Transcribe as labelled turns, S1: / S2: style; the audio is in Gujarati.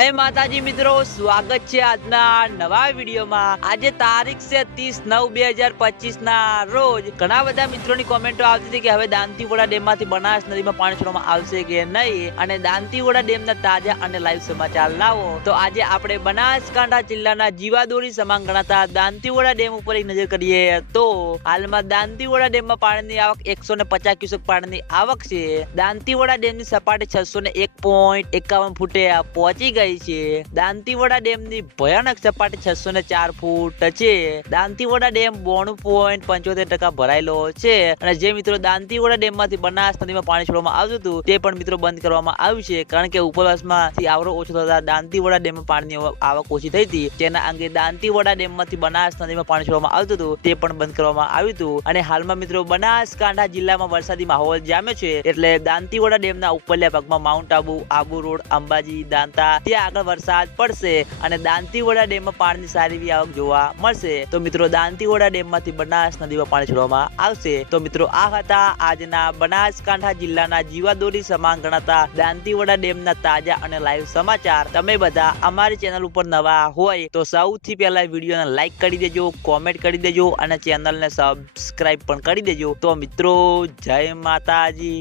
S1: જય માતાજી મિત્રો, સ્વાગત છે આજના નવા વિડીયોમાં. આજે તારીખ છે ત્રીસ નવ બે હજાર પચીસ ના રોજ ઘણા બધા મિત્રોની કોમેન્ટો આવતી હતી કે હવે દાંતીવોડા ડેમમાંથી બનાસ નદીમાં પાણી છોડવામાં આવશે કે નહીં? અને દાંતીવોડા ડેમના તાજા અને લાઈવ સમાચાર લાવો. તો આજે આપણે બનાસકાંઠા જિલ્લાના જીવાદોરી સમાન ગણાતા દાંતીવોડા ડેમ ઉપર એક નજર કરીએ તો હાલમાં દાંતીવોડા ડેમમાં પાણીની આવક એકસો ને પચાસ ક્યુસેક પાણીની આવક છે. દાંતીવોડા ડેમની સપાટી છસો ને એક પોઈન્ટ એકાવન ફૂટે પહોંચી ગઈ છે. દાંતીવોડા ડેમની ભયાનક સપાટી છસો ને ચાર ફૂટ છે. દાંતીવાડા ડેમ બોણું પોઈન્ટ પંચોતેર ટકા ભરાયેલો છે. અને જે મિત્રો દાંતીવોડા ડેમમાંથી બનાસ નદીમાં પાણી છોડવામાં આવતું હતું, તે પણ મિત્રો બંધ કરવામાં આવ્યું છે. કારણ કે ઉપરવાસમાંથી આવરો ઓછો થતા દાંતીવોડા ડેમમાં પાણીની આવક ઓછી થઈ હતી. તેના અંગે દાંતીવોડા ડેમમાંથી બનાસ નદીમાં પાણી છોડવામાં આવતું હતું, તે પણ બંધ કરવામાં આવ્યું હતું. અને હાલમાં મિત્રો બનાસકાંઠા જિલ્લામાં વરસાદી માહોલ જામ્યો છે. એટલે દાંતીવાડા ડેમના ઉપરલ્યા ભાગમાં માઉન્ટ આબુ આબુ રોડ, અંબાજી, દાંતા, ત્યાં આગળ વરસાદ પડશે અને દાંતીવોડા ડેમમાં પાણીની સારી એવી આવક જોવા મળશે. તો મિત્રો, દાંતીવોડા ડેમમાંથી બનાસ નદીમાં પાણી છોડવામાં આવશે. તો મિત્રો, આ હતા આજના બનાસકાંઠા જિલ્લાના જીવાદોરી સમાન ગણાતા દાંતીવોડા ડેમના તાજા અને લાઈવ સમાચાર. તમે બધા અમારી ચેનલ ઉપર નવા હોય તો સૌથી પહેલા વિડીયોને લાઈક કરી દેજો, કોમેન્ટ કરી દેજો અને ચેનલને સબસ્ક્રાઈબ પણ કરી દેજો. તો મિત્રો, જય માતાજી.